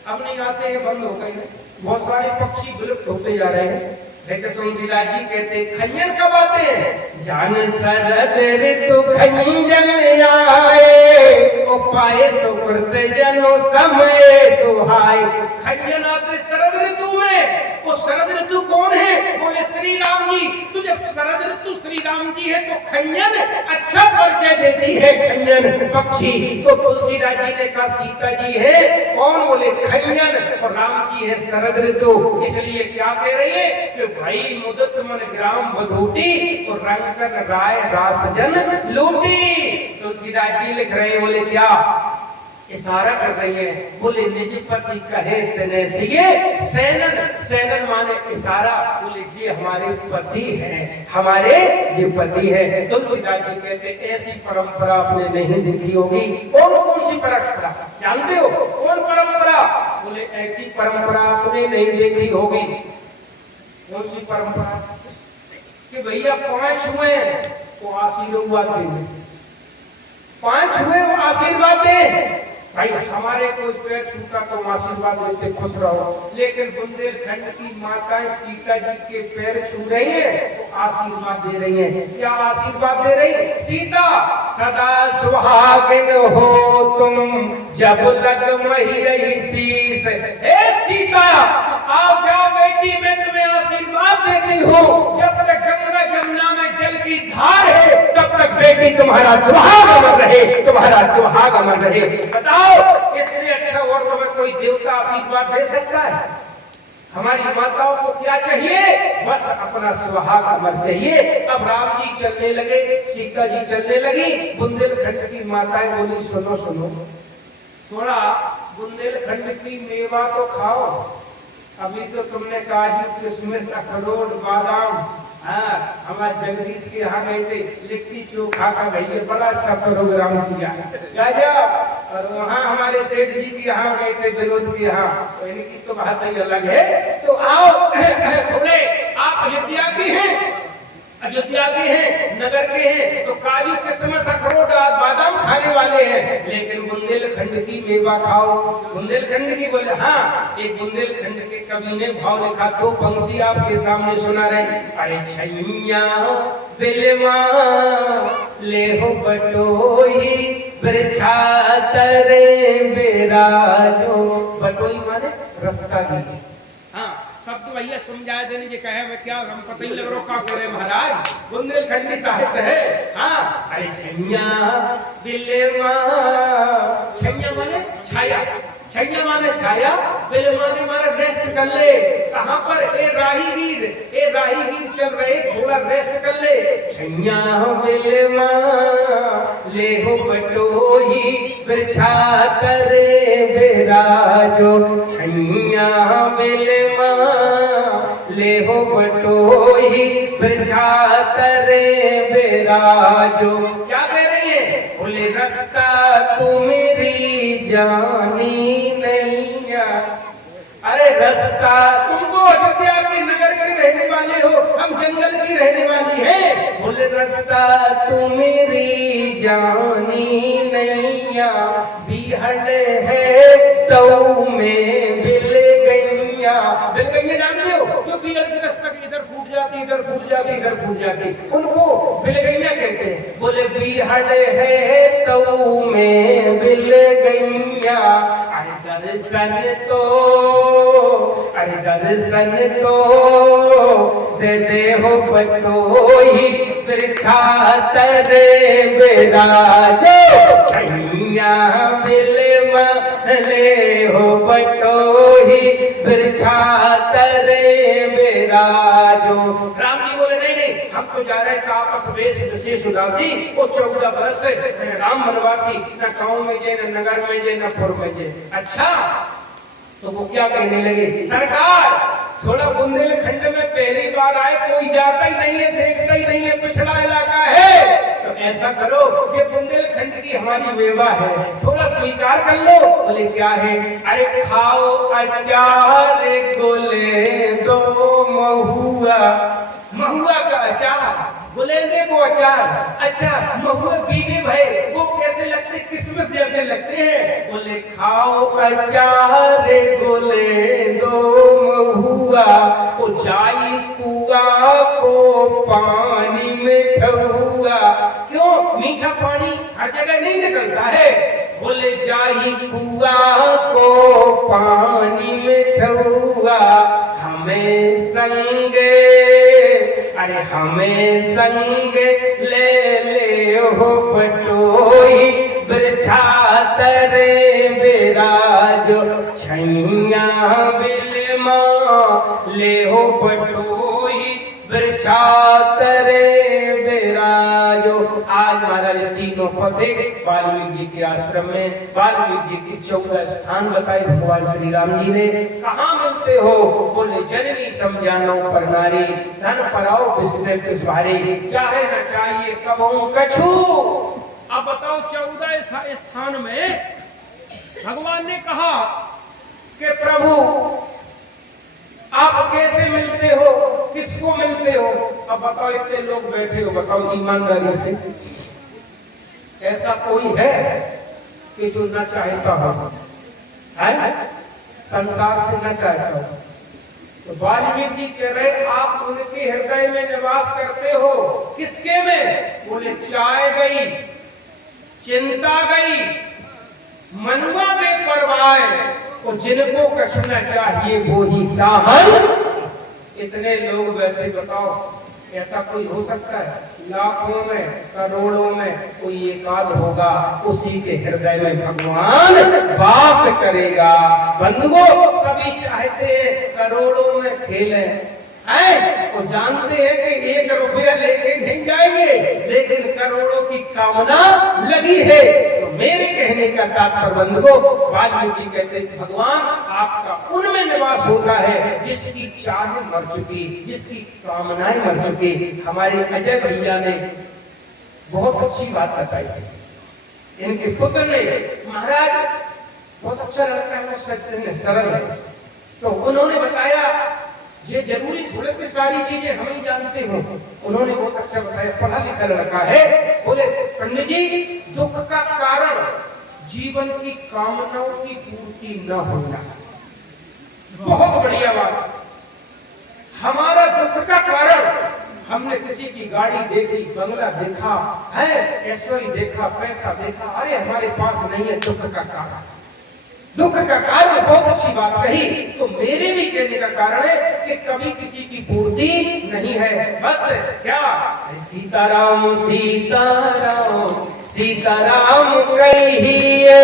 अब नहीं आते हैं, बंद हो गए, बहुत सारे पक्षी विलुप्त होते जा रहे हैं। लेकिन तुलसीदास जी कहते खंजर कब आते हैं? जान शरद ऋतु खंजर आए, ओ पाए सुकृत जनो समय सुहाए। खंजर आते शरद ऋतु में। वो शरद ऋतु कौन है? बोले श्री राम जी। तो जब शरद ऋतु श्री राम जी है तो खंजर अच्छा परिचय देती है, खंजर पक्षी। तो तुलसीदास जी ने कहा सीता जी है कौन? बोले खंजर, और राम जी है शरद ऋतु। इसलिए क्या कह रही है कि भाई मुदत मन ग्राम बधूटी और रंग कर राय रास जन लूटी। तुलसीदास जी लिख रहे, बोले क्या इशारा कर रही है? बोले निज पति कहे तने सिए सैनन, सैनन माने इशारा। बोले जी हमारे पति हैं, हमारे ये पति है। तुलसीदास जी कहते ऐसी परंपरा आपने नहीं देखी होगी। कौन सी परंपरा जानते हो? कौन परंपरा? बोले ऐसी परंपरा आपने नहीं देखी होगी। कौन सी परंपरा? कि भैया 5 हुए वो आशीर्वाद देंगे, 5 हुए वो आशीर्वाद दे। भाई हमारे कोई पैर छूटा तो आशीर्वाद देते खुश रहो, लेकिन बुंदेलखंड की माताएं सीता जी के पैर छू रही है तो आशीर्वाद दे रही है। क्या आशीर्वाद दे रही? सीता सदा सुहागिन हो तुम जब लग मही रही शीस। हे सीता आओ जाओ बेटी, मैं तुम्हें आशीर्वाद देती हूँ, जब तक गंगा जमुना में जल की धार है तब तक बेटी तुम्हारा सुहाग अमर रहे, तुम्हारा सुहाग अमर रहे। बताओ इससे अच्छा और तुम्हें कोई देवता आशीर्वाद दे सकता है? हमारी माताओं को क्या चाहिए? बस अपना सुहाग अमर चाहिए। अब राम जी चलने लगे, सीता जी चलने लगी, बुंदेलखंड की माताएं बोली सुनो सुनो, थोड़ा बुंदेलखंड की मेवा तो खाओ। अभी तो तुमने काजू किशमिश अखरोट बादाम, हाँ हमारे जगदीश के यहाँ गए थे, लिट्टी चोखा का भैया बड़ा अच्छा प्रोग्राम किया गजब। और वहाँ हमारे सेठ जी के यहाँ गए थे, विनोद के यहाँ, तो इनकी तो बात ही अलग है। तो आओ थोड़े आप अयोध्या की हैं, अयोध्या के हैं, नगर के हैं, तो काजू किशमिश अखरोट बादाम खाने वाले हैं, लेकिन बुंदेलखंड की मेवा खाओ। बुंदेलखंड की बोले हाँ। एक बुंदेलखंड के कवि ने भाव लिखा, तो पंक्ति आपके सामने सुना रहे। अरे छैया बिलमा ले हो बटोही वृछा तरे बेराजो। बटोही माने रास्ता दी। हाँ शब्द भैया समझाए देने के कहे मैं क्या, हम पता ही लग रहा क्या कह रहे महाराज, बुंदेलखंडी साहित्य है। हाँ अरे छैया बिलमा, छैया माने छाया, छैया माने छाया, बिलमा ने माने रेस्ट कर ले। कहाँ पर? ए राहीगीर, ए राहीगीर चल रहे, थोड़ा रेस्ट कर ले। छैया बिलमा ले हो बटोही वृछा तरे बेराजो। छैया बिलमा ले हो बटोही वृछा तरे बेराजो। क्या कह रही है? बोले रास्ता तू मेरी जानी नहीं है। अरे रास्ता, तुमको अयोध्या के नगर के रहने वाले हो, हम जंगल की रहने वाली है। बोले रास्ता तू मेरी जानी नैया, बिहड़ है तो में बिल गैया। बिल गैया जानते हो? जो बिगड़ की रास्ता इधर फूट जाती, इधर फूट जाती, इधर फूट जाती, उनको बिल गैया कहते हैं। बोले बिहड़ है तो में बिल गैया। अरे दर्शन तो, अरे दर्शन तो दे दे हो बटोही वृछा तरे बेराजो। छैया बिलमा ले हो बटोही बिरछातरे विराजो। राम जी बोले नहीं नहीं, हम तो जा रहे थे आपस वेश विशेष उदासी, वो 14 बरस से राम वनवासी, न गांव में जे, न नगर में जे, न पुर में जे। अच्छा, तो वो क्या कहने लगे, सरकार थोड़ा बुंदेलखंड में पहली बार आए, कोई जाता ही नहीं है, देखता ही नहीं है, पिछड़ा इलाका है, तो ऐसा करो, ये बुंदेलखंड की हमारी वेवा है, थोड़ा स्वीकार कर लो। बोले क्या है, अरे खाओ अचार गोले दो महुआ, महुआ का अचार, बुलेंदे को अचार। अच्छा, महुआ पीने भाई वो कैसे लगते, किसमिस जैसे लगते हैं। बोले खाओ अचार गोले दो महुआ, वो जाई कुआ को पानी में ठहुआ। क्यों, मीठा पानी हर जगह नहीं निकलता है। बोले जाई कुआ को पानी में ठहुआ, हमें संगे, अरे हमें संग ले हो बटोई, बिरछातरे विराजो, छैया बिलमा ले हो बटोई, बिरछातरे विराजो। आज महाराज तीनों पथे वाल्मीकि जी के आश्रम में, वाल्मीकि जी की 14 स्थान बताए भगवान श्री राम जी ने। कहाँ मिलते हो, बोले जननी समझानो पर नारी, धन पराओ बिस्ते किस भारी, चाहे न चाहिए कबो कछु। अब बताओ 14 स्थान में भगवान ने कहा कि प्रभु आप कैसे मिलते हो, किसको मिलते हो। अब बताओ इतने लोग बैठे हो, बताओ ईमानदारी से, ऐसा कोई है कि जो न चाहता हो, है संसार से न चाहता हो। तो वाल्मीकि कह रहे आप उनके हृदय में निवास करते हो, किसके में। बोले चाय गई, चिंता गई, मनुआ बेपरवाह, तो जिनको कछना चाहिए वो ही साहब। इतने लोग बैठे, बताओ ऐसा कोई हो सकता है। लाखों में करोड़ों में कोई एकाध होगा, उसी के हृदय में भगवान वास करेगा। बंधुओं सभी चाहते हैं करोड़ों में खेलें, है वो जानते हैं कि 1 रुपया लेके नहीं जाएंगे, लेकिन करोड़ों की कामना लगी है। तो मेरे कहने का तात्पर्य बंधुओं, वाल्मीकि कहते भगवान आपका उनमें निवास होता है जिसकी चाह मर चुकी, जिसकी कामनाएं मर चुकी। हमारे अजय भैया ने बहुत अच्छी बात बताई, इनके पुत्र ने, महाराज बहुत अच्छा लगता है, सत्य सरल है, तो उन्होंने बताया ये जरूरी थोड़े की सारी चीजें हम ही जानते हो। उन्होंने बहुत अच्छा बताया, पढ़ा लिखा लड़का है। बोले पंडित जी, दुख का कारण जीवन की कामनाओं की पूर्ति न होना। बहुत बढ़िया बात। हमारा दुख का कारण, हमने किसी की गाड़ी देखी, बंगला देखा है, ऐश्वर्य देखा, पैसा देखा, अरे हमारे पास नहीं है, दुख का कारण। दुख का कारण बहुत अच्छी बात कही। तो मेरे भी कहने का कारण है कि कभी किसी की पूर्ति नहीं है, बस क्या सीताराम सीताराम सीताराम कहिए,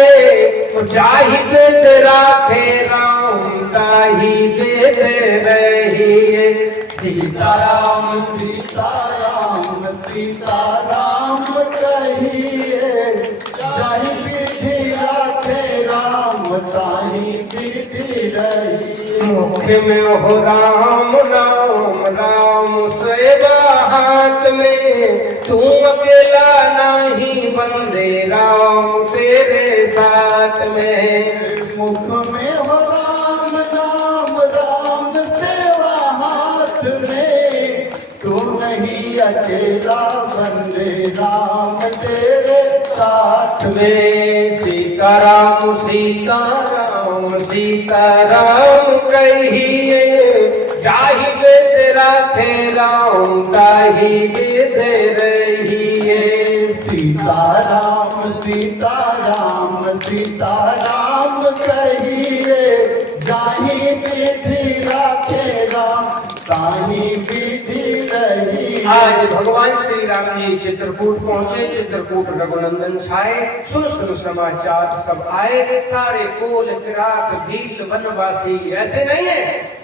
तो जाहि बेद राखे राम ताहि बेद रहिए। सीताराम सीताराम सीताराम कहिए, जाहि बेद राखे राम ताहि बेद रहिए। मुख में हो राम नाम, राम सेवा हाथ में, तू अकेला नहीं बंदे राम तेरे साथ में। मुख में हो राम नाम, राम सेवा हाथ में, तू नहीं अकेला बंदे राम तेरे साथ में। सीताराम सीताराम सीताराम कहिए, जाहि बेद राखे राम ताहि बेद रहिए। सीताराम सीताराम सीताराम कहिए, जाहि बेद राखे राम ताहि बेद रहिए। आज भगवान श्री राम जी चित्रकूट पहुंचे, चित्रकूट रघुनंदन छाए, सुन सुन समाचार सब आए, सारे कोल किरात भील वनवासी। ऐसे नहीं है,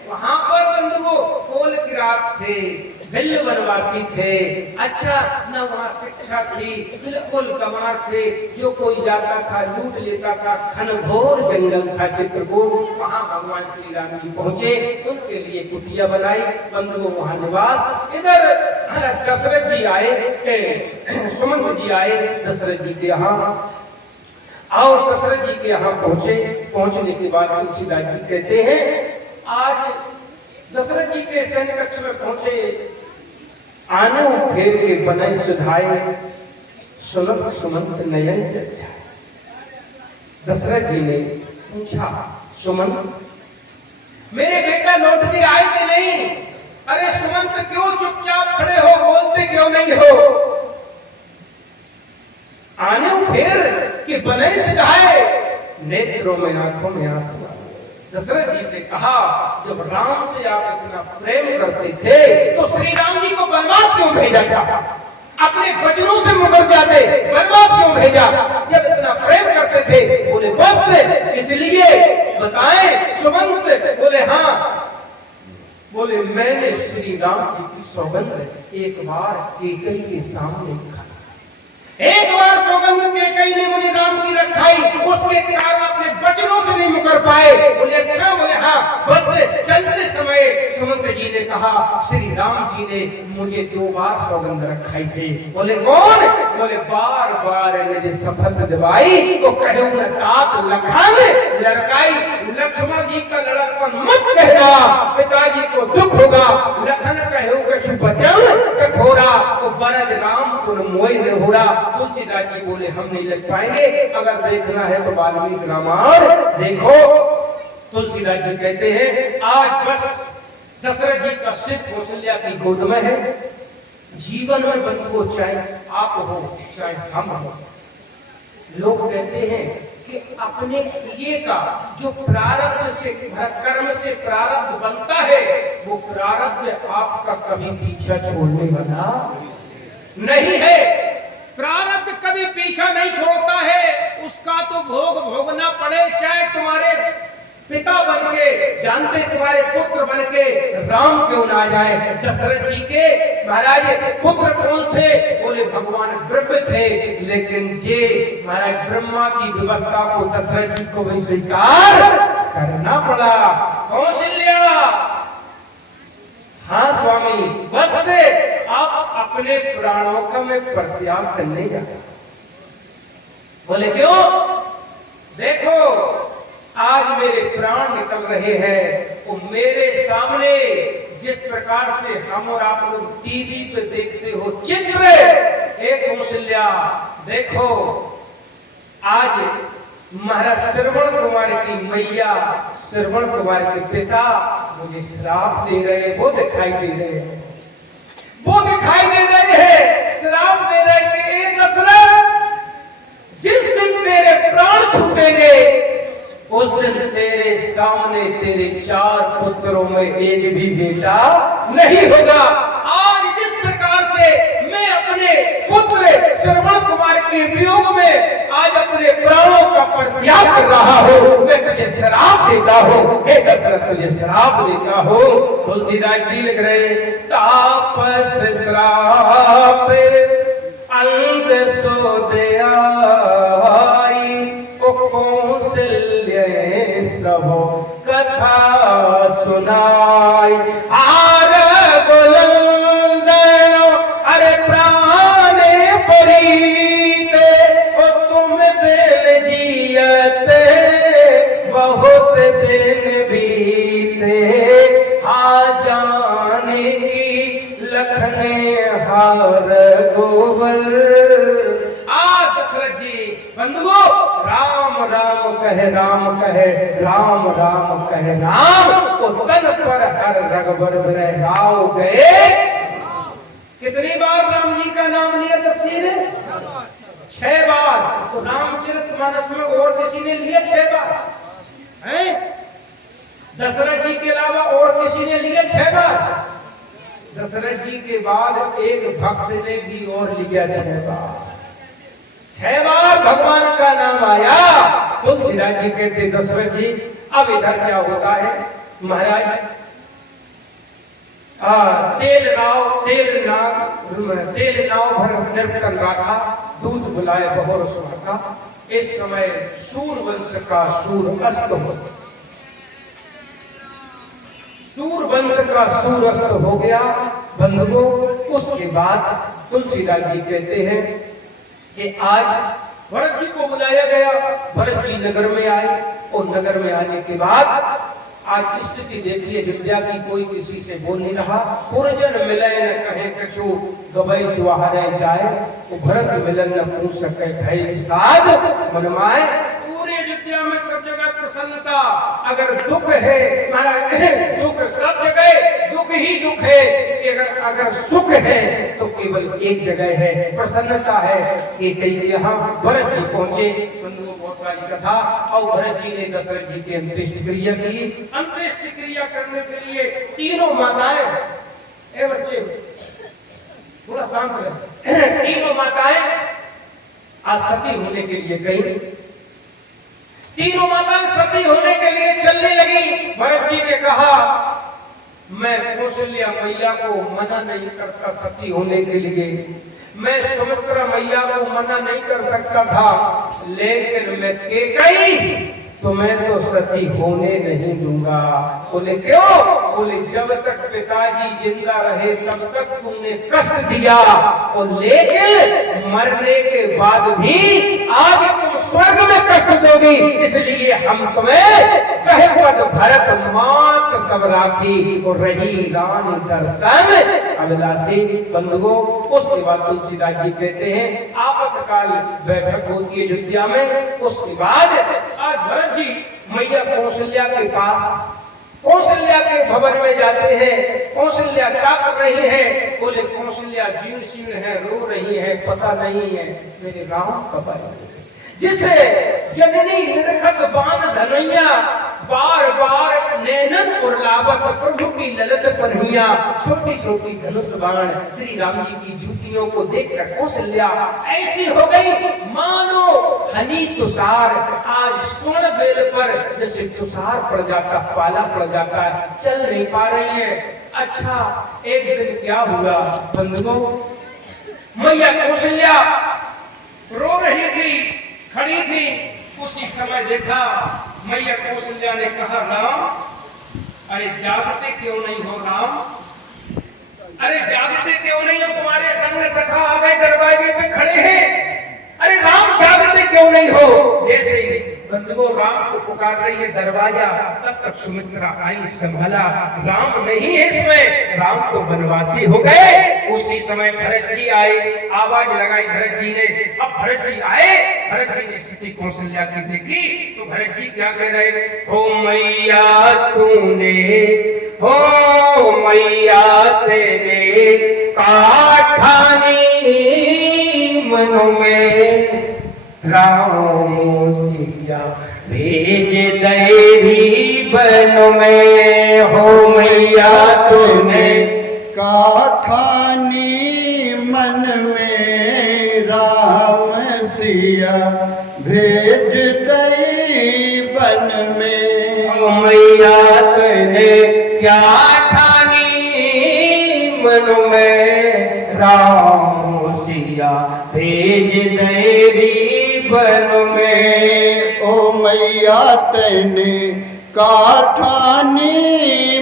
वहां पर बंधुओं कोल किरात थे, भिल्ल वनवासी थे। अच्छा, न वहां शिक्षा थी, बिल्कुल गंवार थे, जो कोई जाता था लूट लेता था, घनघोर जंगल था चित्रकूट। वहां भगवान श्री राम जी पहुंचे, उनके लिए कुटिया बनाई, बंधुओं वहां निवास। इधर दशरथ जी आए, सुमंत जी आए दशरथ जी के यहाँ, और दशरथ जी के यहाँ पहुंचे। पहुंचने के बाद तुलसीदास जी कहते हैं, आज दशरथ जी के सैन्य कक्ष में पहुंचे, आने फेर के बनय सुधाए, सुनत सुमंत नयन जचाए। दशरथ जी ने पूछा, सुमंत मेरे बेटा लौट के आए कि नहीं? अरे सुमंत क्यों चुपचाप खड़े हो, बोलते क्यों नहीं हो? आने फेर के बनय सुधाए, नेत्रों में आंखों में आंसू। दशरथ जी से कहा, जब राम से आप इतना प्रेम करते थे तो श्री राम जी को वनवास क्यों भेजा था? अपने वचनों से मुकर जाते, वनवास क्यों भेजा? जब इतना प्रेम करते थे। बोले बस इसलिए बताएं सुमंत? बोले हाँ। बोले मैंने श्री राम जी की सौगंध एक बार कैकेयी के सामने खाई, एक बार सौगंध कैकेयी ने मुझे राम की रखाई, उसके कारण अपने वचनों से नहीं मुकर पाए। बोले अच्छा? बोले हाँ। बस चलते समय सुमंत जी ने कहा, श्री राम जी ने मुझे 2 बार सौगंध रखाई थी। बोले कौन? बोले बार बार मुझे शपथ दिवाई, वो कहूं न तात लखन लड़काई। लक्ष्मण जी का लड़कपन मत कहना, पिताजी को दुख होगा। लखन कहूं कछु बचन कठोरा, वो बरद राम तुम मोय में होरा। तुलसीदास जी बोले हम नहीं लग पाएंगे, अगर देखना है तो वाल्मीकि रामायण देखो। तुलसीदास जी कहते हैं, आज बस दशरथ जी का सिर कौशल्या की गोद में है। जीवन में बंधुओं चाहे आप हो चाहे हम हो, लोग कहते हैं कि अपने किए का जो प्रारब्ध से कर्म से प्रारब्ध बनता है, वो प्रारब्ध आपका कभी पीछा छोड़ने वाला नहीं है। प्रारब्ध कभी पीछा नहीं छोड़ता है, उसका तो भोग भोगना पड़े, चाहे तुम्हारे पिता बनके, जानते तुम्हारे पुत्र बनके राम क्यों ना जाए। दशरथ जी के महाराज पुत्र कौन थे? बोले भगवान ब्रह्म थे, लेकिन जे महाराज ब्रह्मा की व्यवस्था को दशरथ जी को भी स्वीकार करना पड़ा। कौशल्या, हाँ स्वामी, बस से आप अपने प्राणों का मैं परित्याग करने जाता। बोले क्यों? देखो आज मेरे प्राण निकल रहे हैं, वो मेरे सामने जिस प्रकार से हम और आप लोग टीवी पे देखते हो चित्र, एक कौशल्या देखो आज महाराज श्रवण कुमार की मैया, श्रवण कुमार के पिता मुझे श्राप दे रहे हैं, वो दिखाई दे रहे हैं, वो दिखाई दे रहे हैं, श्राप दे रहे हैं कि दशरथ जिस दिन तेरे प्राण छूटेंगे उस दिन तेरे सामने तेरे 4 पुत्रों में एक भी बेटा नहीं होगा। आज जिस प्रकार से मैं अपने पुत्र श्रवण कुमार के वियोग में आज अपने प्राणों का परित्याग कर रहा हूँ, मैं तुझे श्राप देता हूँ, हे दशरथ तुझे श्राप देता हूँ। तुलसीदास जी लिख रहे, तापस श्राप अंत सो दयाई, कौशल्य सब कथा सुनाई। आर बुलंद अरे प्राणे परीते, ओ तुम बेल जियते बहुत दिन बीते। हाँ जाने की लखने हार गोबर। दशरथ जी बंधुओं, राम राम कहे राम कहे, राम राम कहे राम, तो तन पर हर रगबर राव गए। कितनी बार राम जी का नाम लिया दशरथ ने? 6 बार। तो रामचरितमानस में और किसी ने लिया 6 बार हैं? दशरथ जी के अलावा और किसी ने लिया 6 बार? दशरथ जी जी के बाद एक भक्त ने भी और लिया 6 बार। 6 बार भगवान का नाम आया। तुलसीदास जी कहते दशरथ जी अब इधर क्या होता है महाराज, तेल नाव भर निर्तन राखा, दूध बुलाए बहुर सुहागा। इस समय सूर वंश का सूर अस्त हो, सूर वंश का सूर अस्त हो गया बंधुओं। उसके बाद तुलसीदास जी कहते हैं कि आज भरत जी को बुलाया गया। भरत जी नगर में आए और नगर में आने के बाद आज स्थिति देखिए विद्या की, कोई किसी से बोल नहीं रहा। पुरजन मिले न कहे कछु, गवई जुआरे जाए, वो भरत मिलन न पूछ सके भय साध मनमाए। पूरे विद्या में सब जगह प्रसन्नता। अगर दुख है महाराज, दुख सब जगह दुख ही दुख है। अगर सुख है तो केवल एक जगह है, प्रसन्नता है। कि यहाँ भरत जी पहुंचे, बहुत सारी कथा। और भरत जी ने दशरथ जी की अंत्येष्टि क्रिया की। अंत्येष्टि क्रिया करने के लिए तीनों माताएं, ए बच्चे थोड़ा शांत रहे, तीनों माताएं आज सती होने के लिए गई। तीनों माताएं सती होने के लिए चलने लगी। भरत जी ने कहा मैं कौशल्या मैया को मना नहीं करता सती होने के लिए, मैं सुमित्रा मैया को मना नहीं कर सकता था, लेकिन मैं केकई तो मैं तो सती होने नहीं दूंगा। बोले क्यों? बोले जब तक पिताजी जिंदा रहे तब तक तुमने कष्ट दिया, और लेकिन मरने के बाद भी आगे तुम स्वर्ग में कष्ट दोगी, इसलिए हम तुम्हें कहे पद भरत मात सब राखी और रही रानी दर्शन अभिलाषी। बंधुओं उसके बाद तुलसीदास जी कहते हैं आपातकाल बैठक होती है अयोध्या में। उसके बाद आज भरत जी मैया कौशल्या के पास, कौशल्या के भवन में जाते हैं। कौशल्या क्या कर रही है? बोले कौशल्या जीर्ण शीर्ण है, रो रही है, पता नहीं है मेरे राम कब आएंगे। जिसे जननी निरखत बाण धनैया, बार बार नैनन उर्लावत प्रभु की ललत पन्हिया, छोटी छोटी धनुष बाण श्री राम जी की जूतियों को देखकर कौशल्या ऐसी हो गई मानो हनी तुषार। आज स्वर्ण बेल पर जैसे तुषार पड़ जाता, पाला पड़ जाता है, चल नहीं पा रही है। अच्छा एक दिन क्या हुआ बंधुओं, मैया कौशल्या रो रही थी, खड़ी थी। उसी समय देखा मैया कौशल्या ने कहा राम अरे जागते क्यों नहीं हो राम, अरे जागते क्यों नहीं हो, तुम्हारे संग सखा आ गए दरवाजे पे खड़े हैं, अरे राम जागते क्यों नहीं हो। जैसे ही बंधुओं राम को पुकार रही है दरवाजा, तब तक सुमित्रा आई, संभला राम नहीं है इसमें, राम तो वनवासी हो गए। उसी समय भरत जी आए, आवाज लगाई भरत जी ने। अब भरत जी आए, भरत जी ने स्थिति कौशल्या की देखी तो भरत जी क्या कह रहे, हो मैया तूने, हो मैया तेरे काठानी मनो में राम सिया भेज देवी बन में। हो मैया तूने काठानी मन में राम सिया भेज दई बन में। हो मैया तूने क्या ठानी मन में राम सिया भेज देवी बन में। ओ मैया तैने काठानी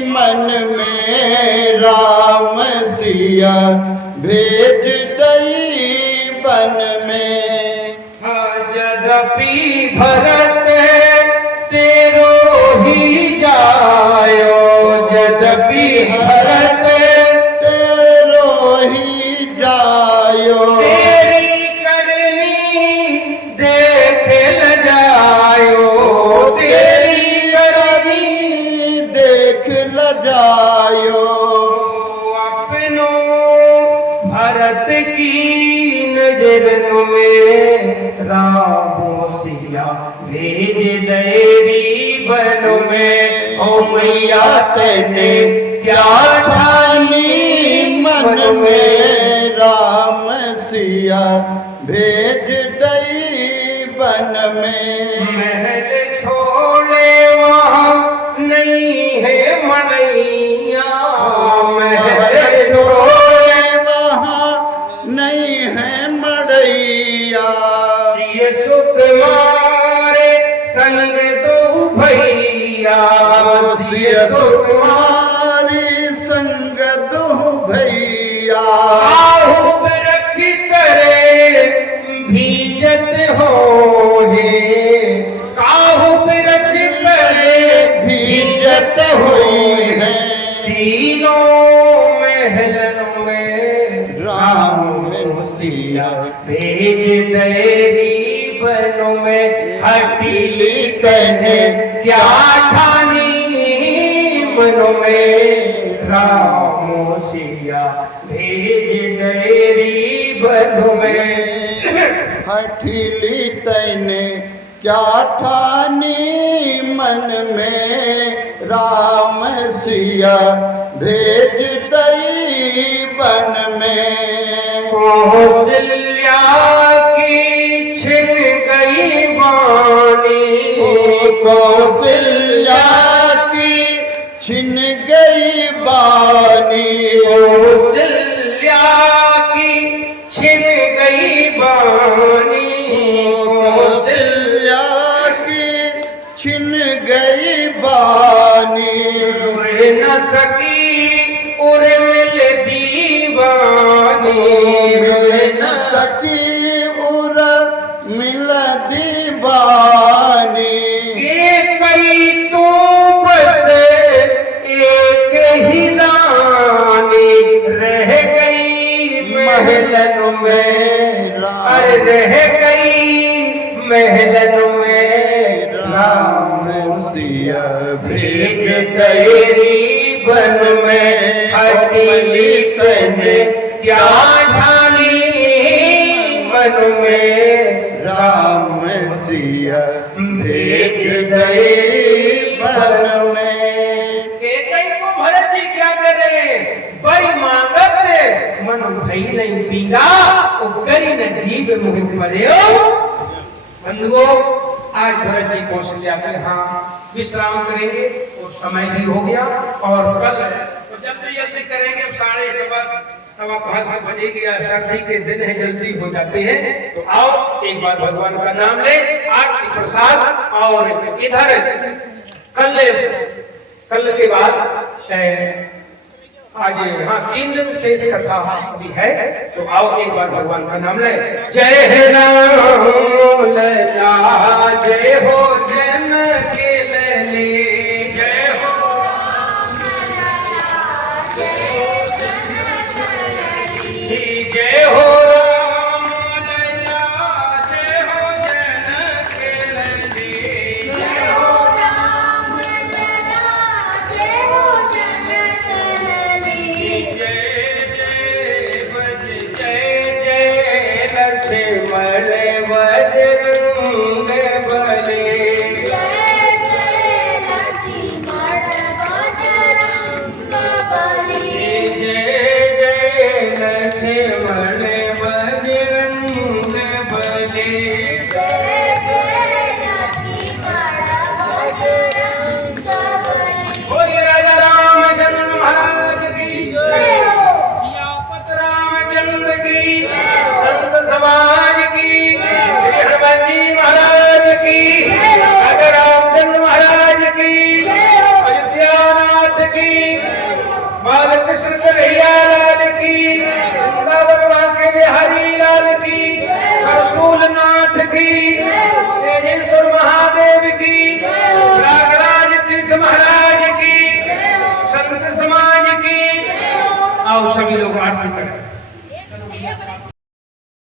मन में राम सिया भेज दई बन में। यद्यपि भरत तेरो ही जायो, यद्यपि भरत तेरो ही जायो, तेरी करनी देख ल जायो, तेरी करनी देख ल जायो। अपनो भरत की नजर में राम सिया भेज देवी बन में। ओ मैया तैने क्या ठानी मन मन में राम सिया भेज दई बन में। महल छोड़े वहाँ नहीं है मड़ैया, महल छोड़े वहाँ नहीं है मड़ैया। ये सुकुमारे संग दो भैया, सिय सुकुमारी संग दो भैया। आहू रखी करे भीजत हो हे, काहू रखी करे भीजत हुई है। तीनों महलों में राम सिया भेज देरी बनों में। हटीली तने क्या ठानी मनों में, राम सिया भेज देरी बनों में। हठीली तैने क्या ठानी मन में, राम सिया भेज दई बन में। कौशल्या की छिन गई वाणी, कौशल्या की छिन गई बानी। कौशल्या की छिन गई वाणी, कौशल्या की छिन गई बानी। उड़ न सकी उर्मिल दीवानी, मिल न सकी उर मिल दीवानी। के कई तू बस एक ही रानी, रह गई महलन में अरे रह गई महलन में। राम सिया भेज तेरी बन में। हटीली तने क्या ठानी मन में, राम सिया भेज दई बन में। कई को भरत जी क्या करे, बड़ी मांगत मन भई नहीं पीगा, उगरी न जीव मुख मरे। बंधुओं, आज भरत जी कौशल्या के यहाँ विश्राम करेंगे और समय भी हो गया, और कल तो जल्दी जल्दी करेंगे। 4:15 बजे गया, सर्दी के दिन है, जल्दी हो जाते हैं। तो आओ एक बार भगवान का नाम ले, आरती प्रसाद। और इधर कल के बाद आज हाँ 3 दिन शेष कथा भी है। तो आओ एक बार भगवान का नाम ले। जय राम लला, जय हो जन के लले, जय हो राम लला, जय हो जन के लले, जय हो राम लला, जय हो जन के लले, जय हो राम लला, जय हो जन के लले। जय जय बज जय जय लक्ष्मण बजरंग बली, जय जय लक्ष्मण बजरंग बली, जय जय लक्ष्मण बजरंग बली, जय जय लक्ष्मण बजरंग बली। बोलिए राजा रामचंद्र महाराज की जय हो, सियापत रामचंद्र की जय हो, संत समाज की जय हो, श्री हनुमान जी महाराज की जय हो, राजा रामचंद्र महाराज की जय हो, अयोध्यानाथ की जय हो, बालकृष्ण कन्हैया लाल की जय हो, वृंदावन के बिहारी लाल की जय हो, रसूलनाथ की जय हो, तेजेश्वर महादेव की जय हो, प्रयागराज तीर्थ महाराज की जय हो, संत समाज की। आओ सभी लोग आरती करें।